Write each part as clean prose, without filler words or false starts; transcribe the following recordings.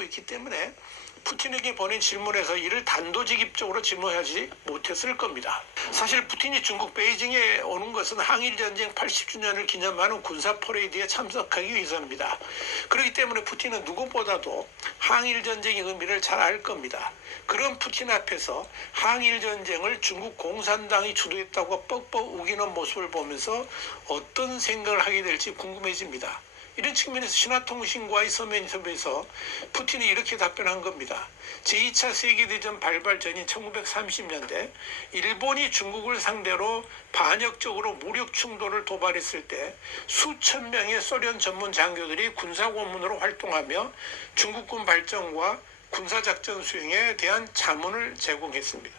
알고 있기 때문에 푸틴에게 보낸 질문에서 이를 단도직입적으로 질문하지 못했을 겁니다. 사실 푸틴이 중국 베이징에 오는 것은 항일전쟁 80주년을 기념하는 군사 퍼레이드에 참석하기 위해서입니다. 그렇기 때문에 푸틴은 누구보다도 항일전쟁의 의미를 잘 알 겁니다. 그런 푸틴 앞에서 항일전쟁을 중국 공산당이 주도했다고 뻑뻑 우기는 모습을 보면서 어떤 생각을 하게 될지 궁금해집니다. 이런 측면에서 신화통신과의 서면 인터뷰에서 푸틴이 이렇게 답변한 겁니다. 제2차 세계대전 발발 전인 1930년대 일본이 중국을 상대로 반역적으로 무력 충돌을 도발했을 때 수천 명의 소련 전문 장교들이 군사고문으로 활동하며 중국군 발전과 군사작전 수행에 대한 자문을 제공했습니다.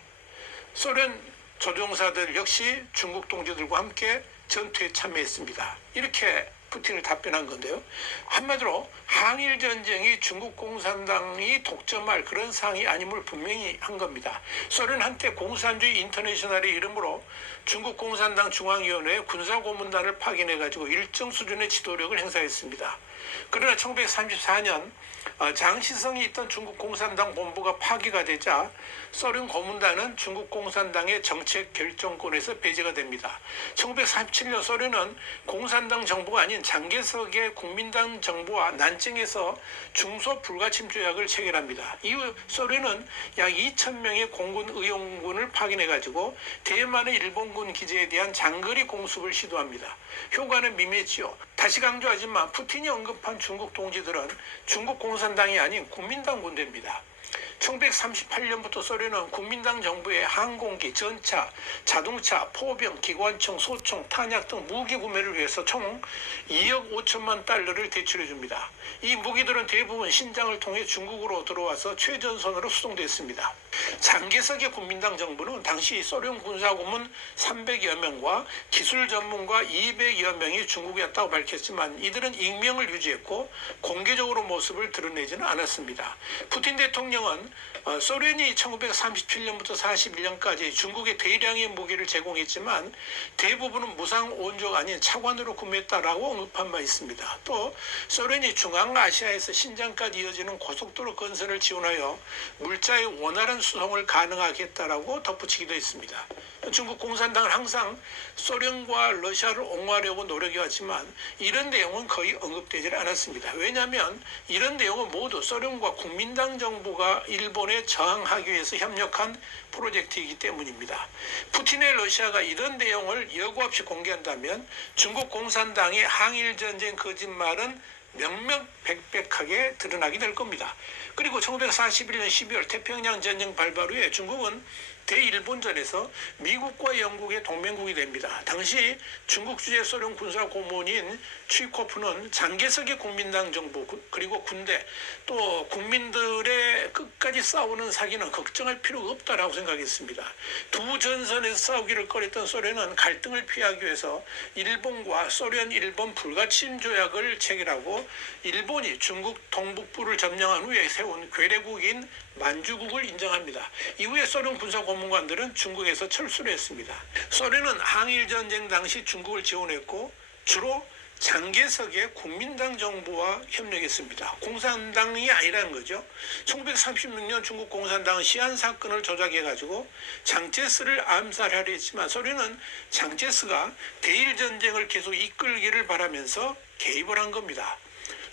소련 조종사들 역시 중국 동지들과 함께 전투에 참여했습니다. 이렇게 푸틴을 답변한 건데요. 한마디로 항일전쟁이 중국 공산당이 독점할 그런 사항이 아님을 분명히 한 겁니다. 소련 한때 공산주의 인터내셔널의 이름으로 중국 공산당 중앙위원회 군사고문단을 파견해가지고 일정 수준의 지도력을 행사했습니다. 그러나 1934년 장시성이 있던 중국 공산당 본부가 파기가 되자 소련 고문단은 중국 공산당의 정책 결정권에서 배제가 됩니다. 1947년 소련은 공산당 정부가 아닌 장개석의 국민당 정부와 난징에서 중소불가침 조약을 체결합니다. 이후 소련은 약 2,000명의 공군 의용군을 파견해가지고 대만의 일본군 기지에 대한 장거리 공습을 시도합니다. 효과는 미미했지요. 다시 강조하지만 푸틴이 언급한 중국 동지들은 중국 공산당이 아닌 국민당 군대입니다. 1938년부터 소련은 국민당 정부의 항공기, 전차, 자동차, 포병, 기관총, 소총, 탄약 등 무기 구매를 위해서 총 2억 5천만 달러를 대출해 줍니다. 이 무기들은 대부분 신장을 통해 중국으로 들어와서 최전선으로 수송됐습니다. 장개석의 국민당 정부는 당시 소련 군사고문 300여 명과 기술 전문가 200여 명이 중국에 왔다고 밝혔지만 이들은 익명을 유지했고 공개적으로 모습을 드러내지는 않았습니다. 푸틴 대통령은 소련이 1937년부터 41년까지 중국에 대량의 무기를 제공했지만 대부분은 무상 온조가 아닌 차관으로 구매했다라고 언급한 바 있습니다. 또 소련이 중앙아시아에서 신장까지 이어지는 고속도로 건설을 지원하여 물자의 원활한 수송을 가능하게 했다라고 덧붙이기도 했습니다. 중국 공산당은 항상 소련과 러시아를 옹호하려고 노력해왔지만 이런 내용은 거의 언급되지 않았습니다. 왜냐하면 이런 내용은 모두 소련과 국민당 정부가 일본에 저항하기 위해서 협력한 프로젝트이기 때문입니다. 푸틴의 러시아가 이런 내용을 여과 없이 공개한다면 중국 공산당의 항일전쟁 거짓말은 명명백백하게 드러나게 될 겁니다. 그리고 1941년 12월 태평양 전쟁 발발 후에 중국은 대일본전에서 미국과 영국의 동맹국이 됩니다. 당시 중국 주재 소련 군사 고문인 추이코프는 장개석의 국민당 정부 그리고 군대 또 국민들의 끝까지 싸우는 사기는 걱정할 필요가 없다라고 생각했습니다. 두 전선에서 싸우기를 꺼렸던 소련은 갈등을 피하기 위해서 일본과 소련 일본 불가침 조약을 체결하고 일본이 중국 동북부를 점령한 후에 세운 괴뢰국인 만주국을 인정합니다. 이후에 소련 군사 고문관들은 중국에서 철수를 했습니다. 소련은 항일전쟁 당시 중국을 지원했고 주로 장개석의 국민당 정부와 협력했습니다. 공산당이 아니라는 거죠. 1936년 중국 공산당은 시안 사건을 조작해가지고 장제스를 암살하려 했지만 소련은 장제스가 대일전쟁을 계속 이끌기를 바라면서 개입을 한 겁니다.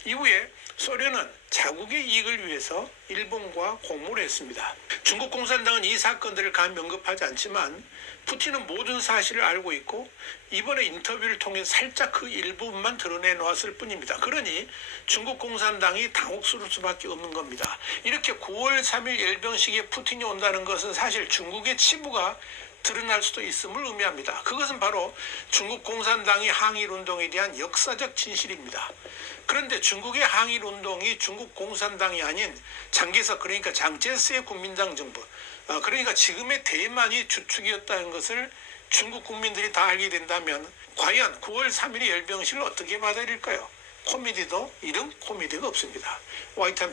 이후에 소련은 자국의 이익을 위해서 일본과 공모를 했습니다. 중국 공산당은 이 사건들을 감히 언급하지 않지만 푸틴은 모든 사실을 알고 있고 이번에 인터뷰를 통해 살짝 그 일부분만 드러내 놓았을 뿐입니다. 그러니 중국 공산당이 당혹스러울 수밖에 없는 겁니다. 이렇게 9월 3일 열병식에 푸틴이 온다는 것은 사실 중국의 치부가 드러날 수도 있음을 의미합니다. 그것은 바로 중국 공산당의 항일운동에 대한 역사적 진실입니다. 그런데 중국의 항일운동이 중국 공산당이 아닌 장개석 그러니까 장제스의 국민당 정부 그러니까 지금의 대만이 주축이었다는 것을 중국 국민들이 다 알게 된다면 과연 9월 3일의 열병식을 어떻게 받아들일까요? 코미디도 이런 코미디가 없습니다. 와이타임